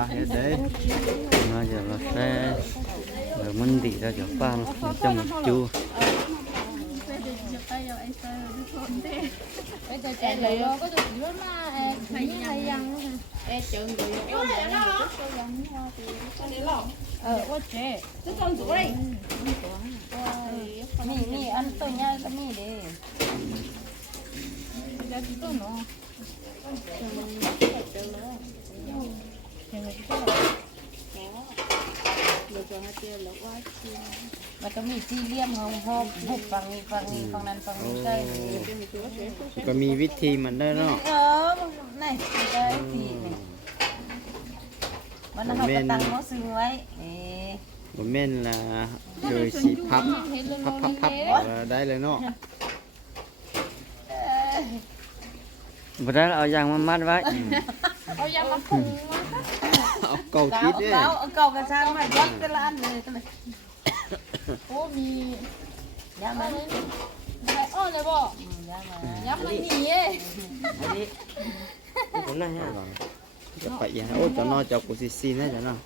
pha hết mà giờ là sẽ rồi mình đi ra chỗ ba nó trong một chu bây giờ trẻ lấy có được rất mà mì như hay rằng e con มันก็มีสี่เหลี่ยมของพอบุกฝั่งนี้ฝั่งนี้ฝั่งนั้นฝั่งนี้ใกล้ก็มีวิธีมันได้เนาะเออไหนได้ทีนี่มันเอากระตังมาซื้อไว้เอ๊ผมเม่นละโดยสีพับพับพับพับได้เลยเนาะบุได้เอายางมามัดไว้เอายางมาผูกไว้ เอาเก่าติดเนี่ยเอาเก่ากระชากมายัดกระลานเลยทำมโอ้มียามันยาอ้อนเลยบ่ยามันยามันหนีเอ้อันนี้ผมน่าฮะจะไปยังโอ้จะนอนจะกูซีซีนะจะนอน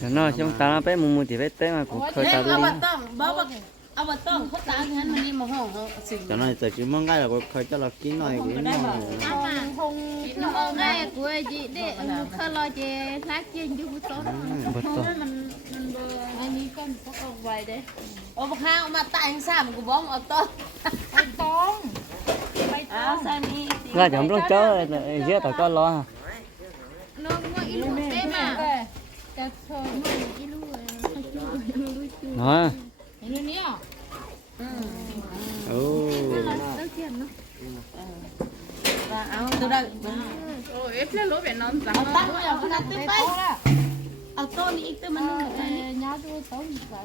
จะนอนช่วงตาไปมุมมุติไปเต้มากูเคยตาดูนี่ มาต้องบอกว่าเอามาต้องเขาตามงั้นมันนี่มาห้องเขาสิ่ง cho nó giờ chỉ mong cái là cô khơi cho nó kín nói cái nó น้ำมันคงน้ำมันได้กูไอ้จีเด็กเคยรอเจรักเจนอยู่บุตร บ่ต้อง มันมันเบอร์อันนี้ก้อนพกเอาไว้เด้ เอามาข้าวมาตายซ้ำกูบอกเอาต้อง ไอ้ต้องไป เอา ต้อง ใส่มี là chấm lúc chớ dễ tao có lo hả น้องว่าอีลูกเต้มาแต่ เรื่อนี้อะโอ้เอาตัวได้โอเอฟเล่นรถเป็นน้องสังเอาขนาดไปเอาต้อีกตัวมันเนเอ้ยยาตัวต้นสาว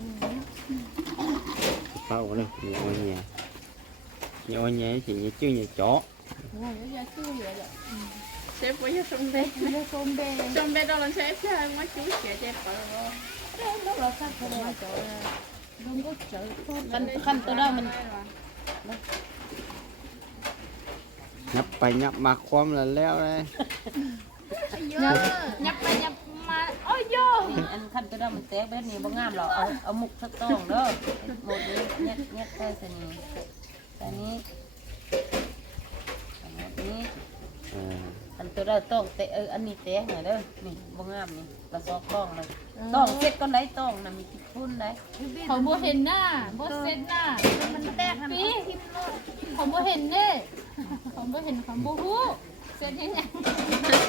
เป้าเนี้ยเนี้อยแย่อย่าอ้อยแย่สิอย่าชื่ออย่าจ่ออย่าชื่ออย่าเชฟว่าอย่าชมเบย์อย่าชมเบย์ชมเบย์ตอนเชฟใช่ไหมว่าชื่อเสียเจ็บปะเราเราสักคนมาจ่อ ลงก็เจอคนคันคันตัวได้มัน nhấp ไป nhấp mà khoăm là leo đây เยอะยับไปยับมาโอ้ยโยอันคันตัวได้มันแตกแบบนี้บ่งามหรอกเอาเอามุกสักต้องเด้อหมดนี้เน็ดเน็ดใส่สนี้ใส่นี้หมดนี้ à. อันตัวได้ต้องเตะเอออันนี้แตกหน่อยเด้อนี่บ่งามนี่กระสอบต้องเลยต้องเสร็จก่อนได้ต้องน่ะมีกี่พุ่นได้เขาบ่เห็นหน้าบ่เซ็ตหน้ามันแตกปีเขาบ่เห็นเด้เขาบ่เห็นเขาบ่ฮู้เซ็ตยังไง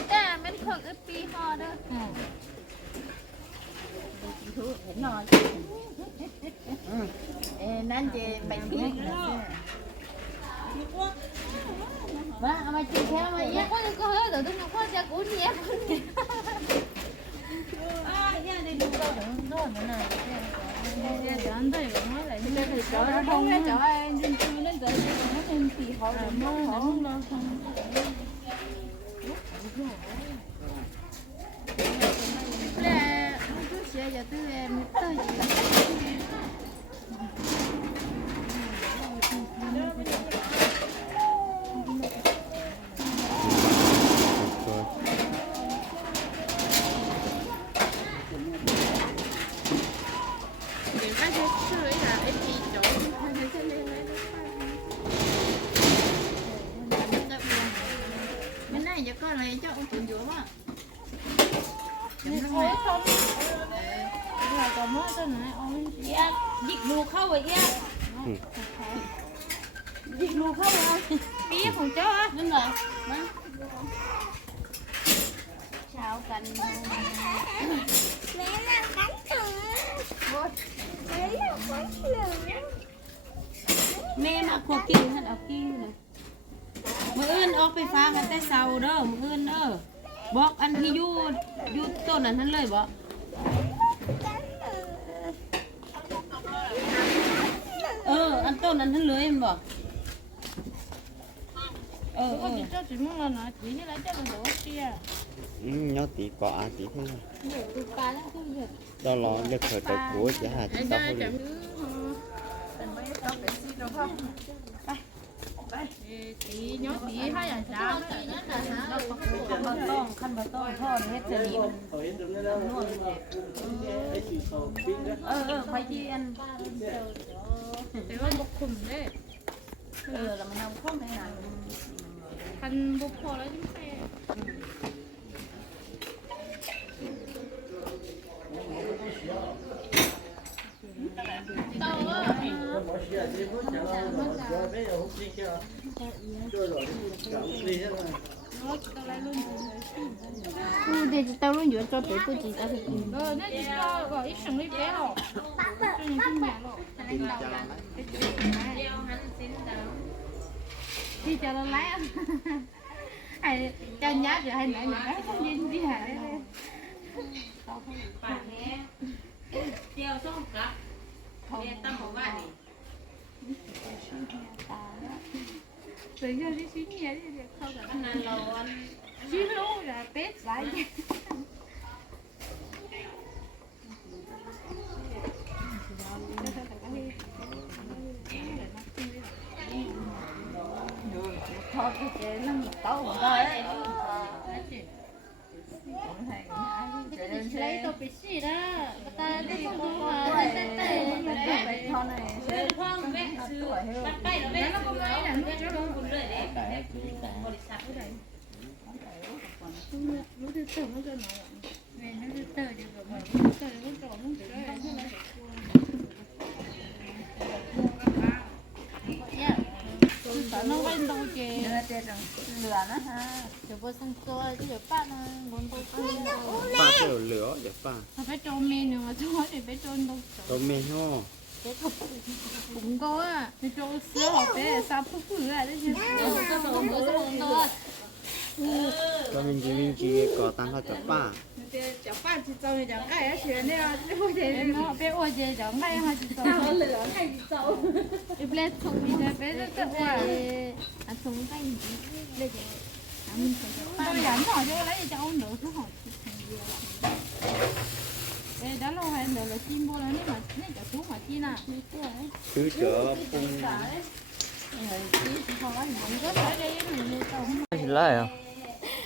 แต่เป็นของอึดปีฮอเด้อเห็นหน่อยเอ้นั่นจะไปกินม Má, ama chiều mà ya có được có hết rồi, đúng không? Có cha của nhé. À, ya đi đâu rồi, nữa nè. Ya chẳng đây rồi, nó lại như thế. Không ra chỗ em đi chui lên thì họ là tiếp chó á. Đúng rồi. Má. Sao cần Mẹ làm cánh thường Mẹ làm cánh thường Mẹ mà cuộc kiện hạt ở kia rồi. Mưa ơn ốc phải phá hạt tay sau đó mưa ơn đó bóc ăn khi du Du tôn ăn hắn lời bọc Ừ, ăn tôn ăn hắn lưới em bọc 그อ진짜 주문을 나 괜히 날 때는 넣었 지. อืมยอดตีเกาะอาตีขึ้นมาตลอดเลือะเถิดแต่กูจะหาที่ตับเลย 이 녀석이 하얀 장. เออเออไฟเย็น 내가 먹고 있 네. เออ แล้วมันเอาข้อแม่หนัง 간 보포라 힘 세. Ừ, để chị tao luôn dựa cho tới của chị tao thì Ừ, nó chỉ cho gọi ít sừng đi bé rồi. Bắp bắp bắp. đi cho nó lấy anh hay cho nhá rồi hay nãy mình nói không đi đi hả ปากแห้เจียวส้มกับแม่ตั้งของบ้านนี่ tự nhiên đi xí nhẹ đi được không อันนั้นเราอัน xí luôn là bé lại lấy tôi bị xí đó ta đi không mà ta tê Cái con này เดินห้องแวะซื้อมันไปแล้วแม่ซื้อแล้วแม่จะลงทุนเลยเด้บริษัท nó từ từ nó cho nó về nó giờ bữa sang tôi chứ giờ bạn nó muốn tôi ăn ป้าเจอเหลือเดี๋ยวป้า nó phải trộn men nữa mà thôi thì phải trộn đâu ตัวเมโน่ cũng có à thì trộn sữa họ bé sao phức phức lại đấy chứ cái đồ bữa trộn thôi ก็มินจีมินจีก่อตั้งเขาจากป้า Chả phát thì cho mình chẳng cái chuyện này là không thể nó bé ôi chị chẳng ngay hai chị trộn lửa hay gì đâu. cái bé tôi dẫn hỏi cho lấy cho ông nữa cứ hỏi đây đó lâu hay nữa là chim bô là nếu mà nếu cho xuống mà chi nè cứ chở phun lấy à?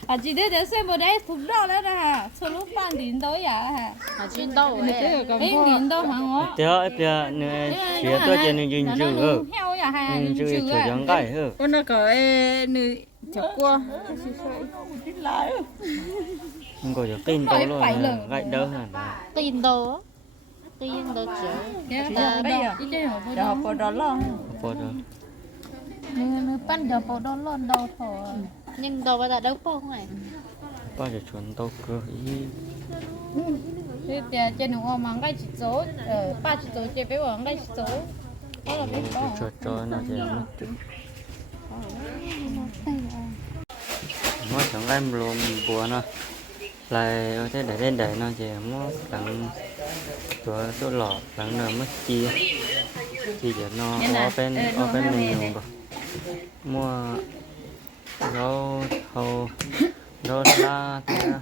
à chị để để xem vào đây thuộc đó đấy là số lúc ban điện tới à hả À chuyên đâu ấy. ấy điện đâu hả ngó Thế hả bây nè Phía tôi trên nó nhìn chữ hơ heo à hay Nhìn chữ chữ chữ à chẳng cái hơ Con nó có nữ chả qua. Không có được tin đâu luôn Gạch đỡ hả Tin đâu á. Tin đâu chứ. cái đó đây à đi chơi ở vô Đó có đó lo. Có được Nữ nữปั้นเดี๋ยวพอโดนร้อนดอถอ nhưng đâu bây giờ đâu có không này Ba giờ chuẩn tao cơ ý. Thế thì trên nó mà ngay chỉ số ờ ba chỉ số chơi bé ở ngay chỉ số. Đó là biết đó Cho cho nó thì mất tự. Nó chẳng em luôn bùa nó. Lại ở thế để lên để nó thì nó lặng Chỗ chỗ lọ lặng nở mất chi Chi để nó ở bên ở bên mình rồi Mua rau thầu rau la thế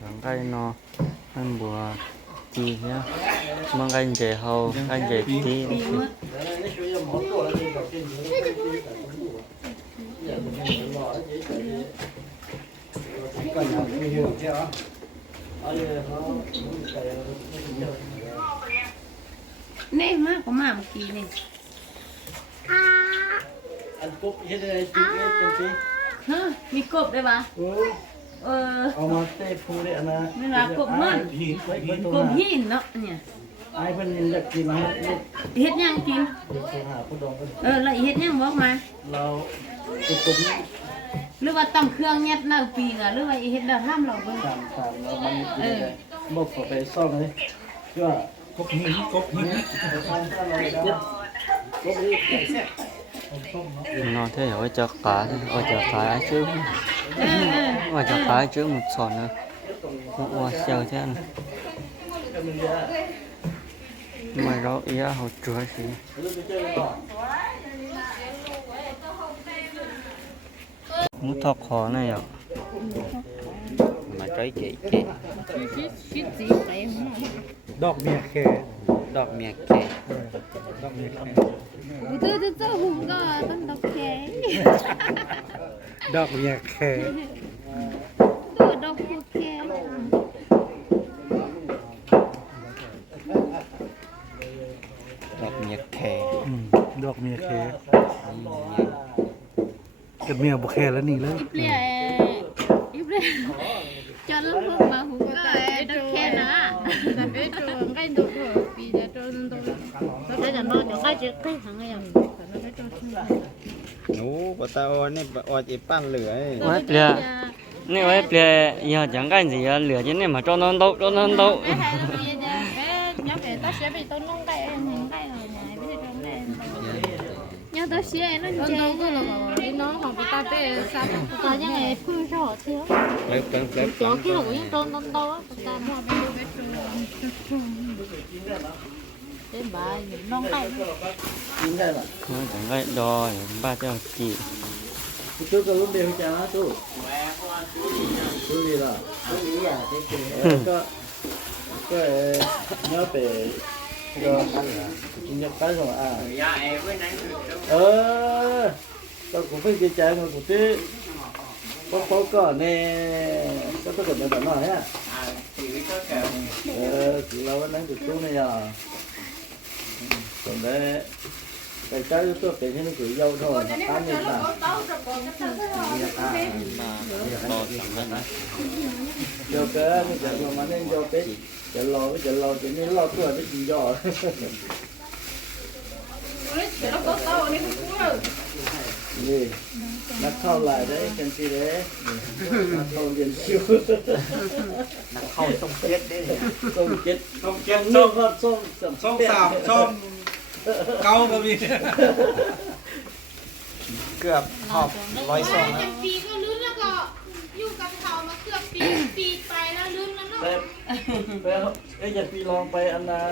chẳng cây nó anh bùa chi nhá. Mong anh về hầu anh về chi. Nè má có mà một kỳ nè. À. Ăn cúc hết đây chị มีกบได้ปะเออเอเอามาเตะพูได้นะไม่รักกบมันกบหินเนาะเนี่ยไอ้เพิ่นอยากกินไหมเฮ็ดยังกินเออแล้วเฮ็ดยังบอกมาเรากบกบหรือว่าตั้งเครื่องเน็ดหน้าปีงอะหรือว่าเฮ็ดเราทำเราเบิ่งตามตามแล้วมันเออบอกขอไปซ่อมเลยก็กบหินกบหินกบหินกบหิน nó thế hỏi chợ cả ôi cho cả ai chứ? Ôi chợ cả ai chứ? Một sòn nữa. Ôi chờ thế này, mày đó ý là hồi trưa gì, mút thọc khó này ạ. Mà trái chị chị đọc miệng khè ดอกเมียแก่ดอกเมียแก่เจ้าเจ้าหุ่นก็ต้นดอกแก่ดอกเมียแก่ตัวดอกบัวแก่ดอกเมียแค่ดอกเมียแค่เกิดเมียบุแค่แล้วนี่เลยอีเปลี่ยอีเล่จนแล้วพิ่มาห nó cho cái chữ cái thằng này nó cái cho โอ้ปะตาออนนี่ปะออจีปั้นเหลือ ไว้เปลี่ยนี่ไว้เปลี่ยอย่าจังกันสิอย่าเหลือจะเนี่ยมาจนนอนโตจนนอนโต cái hai nó bây giờ cái nhóc này tao sẽ bị tao nung cái hàng cái rồi này bây giờ trong đây nhớ tao sẽ nó chơi cái là đi nó không bị ta tê sao tao như này phun rõ thiếu เล็บเล็บเล็บ chỗ cái lỗ những tôn tôn đâu á tao đến bà non tay nhìn đây là. Không chẳng vậy đo ba cho chị. Chú có lúc điều cho nó chú chú gì là chú gì là cái kia có cái nhớ về cho nhập cái rồi à. Ờ tôi cũng phải cái trái mà cũng thế có có cỏ nè có tôi còn nói nói á. Ờ chỉ lâu anh ấy được chú này à. còn đấy cái trái tôi phải như nó gửi dâu thôi nó tám mươi là เดี๋ยวแกไม่จะประมาณนี้เดี๋ยวไปจะรอจะรอจะนี่รอตัวจะกินยอดนี่นัก เกาก็มีเกือบขอบร้อยสองแล้วปีก็ลื่นแล้วก็อยู่กับเขามาเกือบปีปีไปแล้วลื่นแล้วเนาะแล้วแล้วเอ้ยอย่าปีลองไปอันนา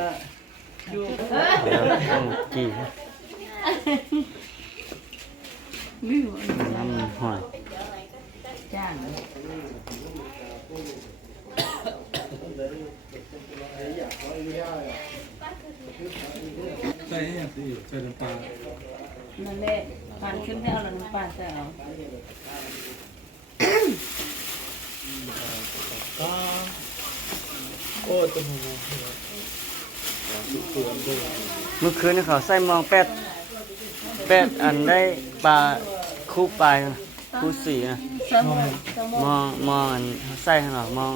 อยู่ต้องกี่ไม่หวน้ำหอยจ้างอ ช่เนี่ยที่ใช่น้ำปลานั่นแหละปานขึ้นไม่เอาแล้วน้ำปลาจะเอาก็โอ้ตัวหนูเมื่อคืนนี่เขาใส่มองแปดแปดอันได้ปลาคู่ปลายนะคู่สี่นะมองมองอันใส่ข้างหลังมอง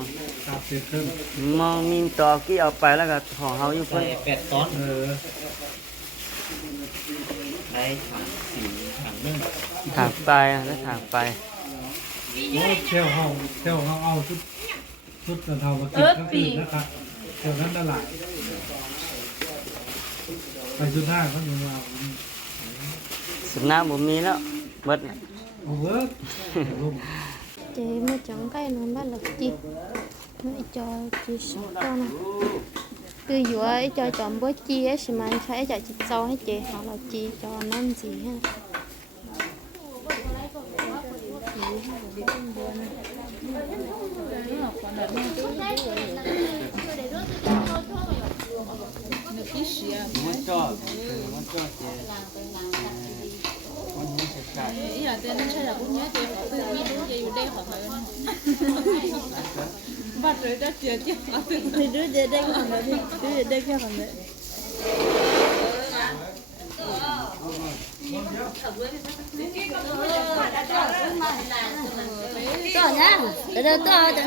มองมีตอกี้เอาไปแล้วก็ขอเขาอยู่เพิ่อนแปดซ้อนเออ ถางสีถางเรื่องถางไปแล้วถางไปโอ้เชลห้องเชลห้องเอาชุดชุดกระเทามาตินก็ติดนะครับเชลนั้นตลาดไปชุดห้าเขาอยู่มาสุดหน้าผมมีแล้วเบิดโอ้เบิดเจ๊มาจังใกล้นอนบ้านหลักจีไม่จอจีสองตัวนะ giữa ấy cho chọn bữa chi ấy thì mà phải cho chị sâu hết chị hoặc là chi cho nên gì ha ý là tên chơi là cũng nhớ chị tự biết đúng gì đây khỏi phải bắt rồi cho chị chứ thì đứa về đây còn nữa đứa đây kia còn nữa to nha, từ từ to cho.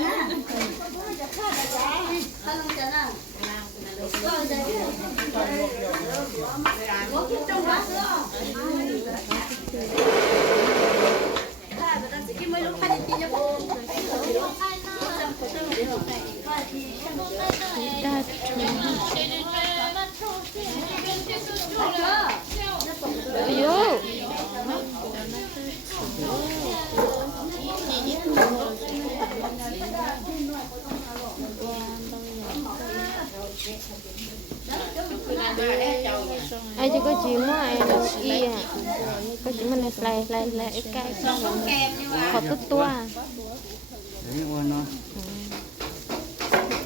Ai cho có chuyện mà ai là y à có chuyện mình lại lại lại cái khó tốt tua เฮ้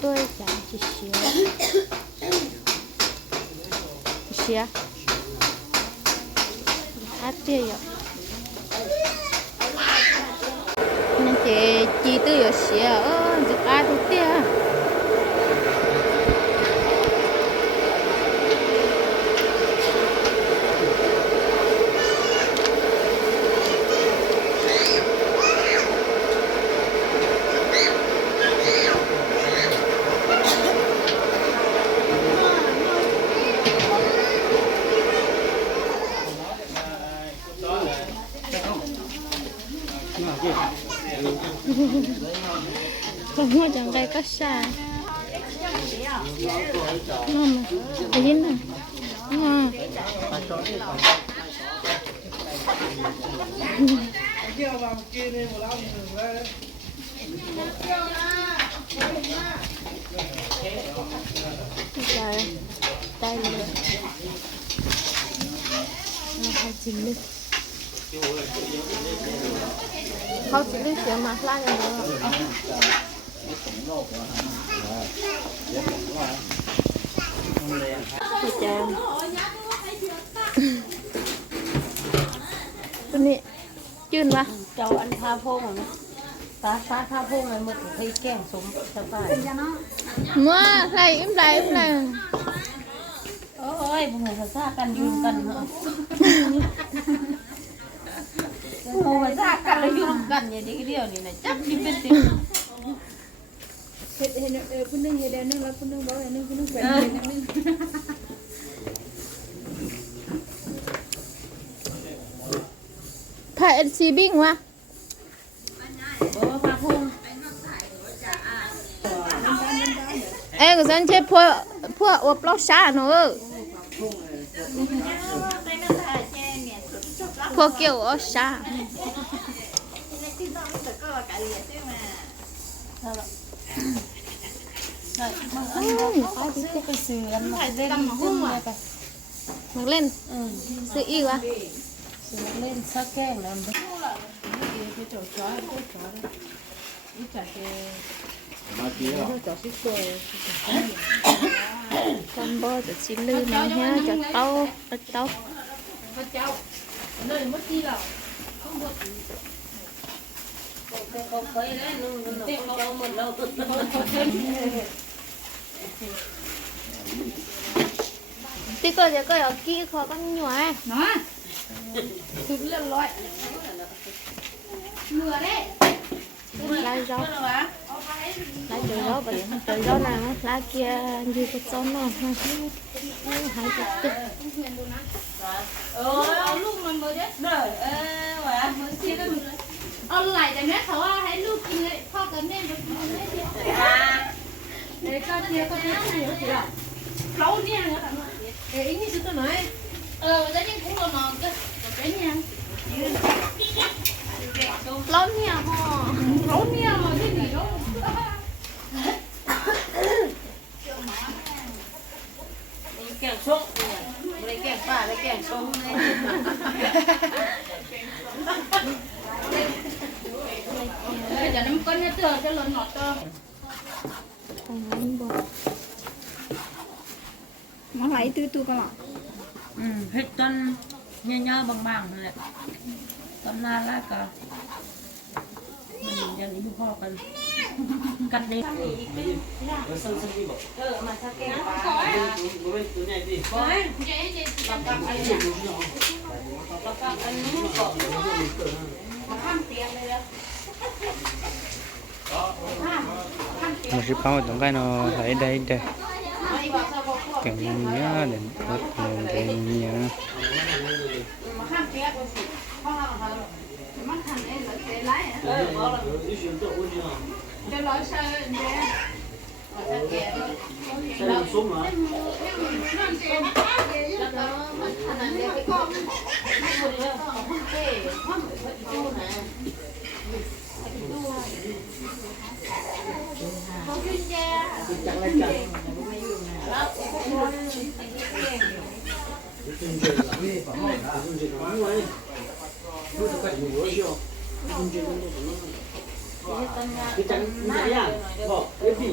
뚫지 않으시오. 시야. 아트요. 이렇게 찌도 여시야. 어, 이제 아트 때야. Xa ngon mà cái gì nè ngon Rồi, đây là hai chín lít không chỉ lít mà, mặt rồi. ตัวนี้ยื่นวะเจ้าอันพาพงตาฟ้าพาพงเลยมือเคยแก้งสมสบายเมื่อไรอิ่มไรอิ่มไรโอ้ยบุ้งภาซากันยืมกันเหรอบุ้งภาษากันแล้วยืมกันอย่างนี้เดียวนี่นะจับนี่เป็นสิ่ เนเอนึงเห็นึงแล้วนึงบอกแนึงนึงไปเนนึงผ่าเอ็นซีบิงวะเอ้ก็ฉันเชื่พวพวกอบล็อกชาหนูพวกเกี่ยวอบชา mặc lên. Sự yêu à? Lên sao kẹn làm bớt cái chỗ chó cái chỗ đấy ít chả cái con bơ cho chị lư này nha, cho tao cho tao. Hãy subscribe cho kênh Ghiền Mì Gõ Để không bỏ lỡ những video hấp dẫn tí coi giờ coi ở kia khó con nhỏ nó cứ lên loại mưa đấy. Lá gió. Lá trời gió vậy trời gió nào lá kia như cái son nó hai chục tức ờ lúc mình mới đấy đời. Ê quả mới xin đấy ông lại để mẹ thấu hãy lúc kia khó cần nên được. Dạ. Ê, cho cho kia, cho kia, cho Lâu nha, nữa là nói. Ê, ý như chúng tôi nói. Ờ, giá nhiên cũng còn nó cơ. Cái nha. Lâu nha, hò. Lâu nha, hò, gì đâu. Kèng xuống. Lấy kèng phả, lấy kèng xuống. Bây giờ nó có nhớ tựa cái lần nọt tơ nó lấy tư tư con ạ ừ hết tân nhẹ nhẹ bằng bằng này tân nào là cả. Mình dành đi mua kho cần. Cần đi. Ừ một sẽ bao tổng cái nó thấy đây đây. Cái nhớ đến thật cái nhớ Hãy subscribe cho kênh Ghiền Mì Gõ Để không bỏ lỡ những video hấp dẫn cái trắng này à bỏ cái bỉ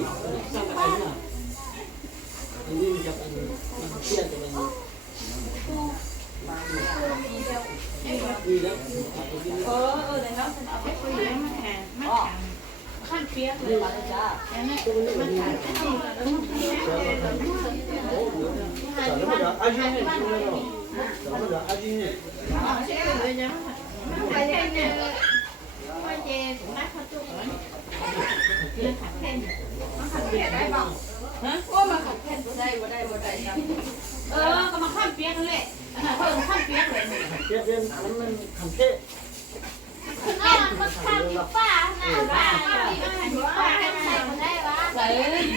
sang cái này à anh đi gặp anh anh kia cho anh đi đó ờ ừ để nó sẽ tạo cái quy định mắt hàng hàng เออก็มาข้ามเปียกนั่นแหละอันนั้นเขาเอิ้นข้ามเปียกเลย เปียกเปียกอันนั้นมันขันเทศ ให้ใส่คนได้วะใส่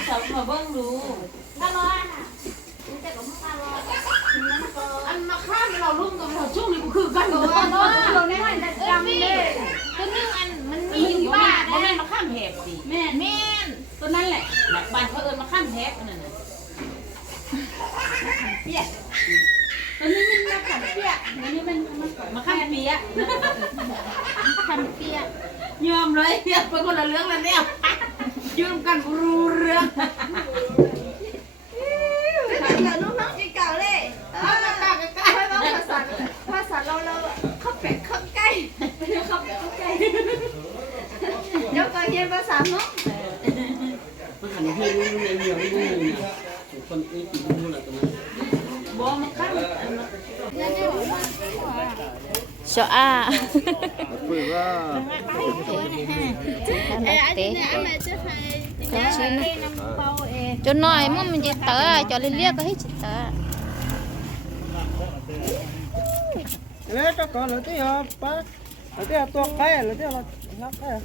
สับมาเบิ่งดูถ้าร้อยน่ะมันจะกับถ้าร้อยนั่นก็อันมาข้ามเราลุ่มกับเราช่วงนี้ก็คือกันเนาะเราในวันจำเลยตัวนึงอันมันมีอยู่ป่าบ่นะแม่นมาข้ามแหบสิแม่แม่ตัวนั่นแหละบ้านเขาเอินมาข้ามแหบนั่นน่ะตัวนี้มันมาขับเปียกตัวนี้มันมันมาข้าเปียก ขับเปียก ยอมเลยเนี่ยเป็นคนละเรื่องแล้วเนี่ยยืมกันรู้เรื่อง เดี๋ยวน้องๆจะเก่าเลยเออเก่าเก่าไม่ต้องภาษาภาษาเราเราเข้าเป็ดเข้าไก่เข้าเป็ดเข้าไก่เดี๋ยวก็เรียนภาษาเนาะ มันหันให้รู้ในเรื่องรู้เนี่ยคนนี้ปีรู้แหละตรงนั้น บ่มาข้าม sợ à. Cho nói mà mình chỉ tớ à, cho lên liếc cái chỉ tớ à. lấy cho con lấy cái hộp bác. Lấy cái tuột cái lấy cái là lắp cái.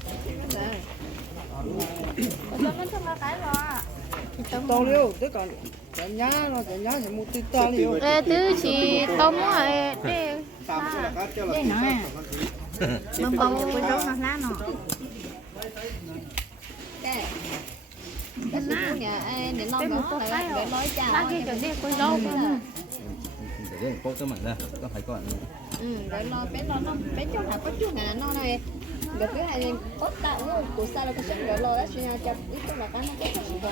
Tao liêu tới còn cái nhá nó nhá thì mua tít tao liêu. Thứ gì tao muốn để Bông bông để đây nó à mà bầu để lo nó lá nó lá kia cho đi con rau để đến phố tới mình ra có phải có Ừ, để lo bé lo nó bé chỗ nào có chút này nó này được cái này có tạo của sao là cái sự để lo đó suy cho ít là cái nó có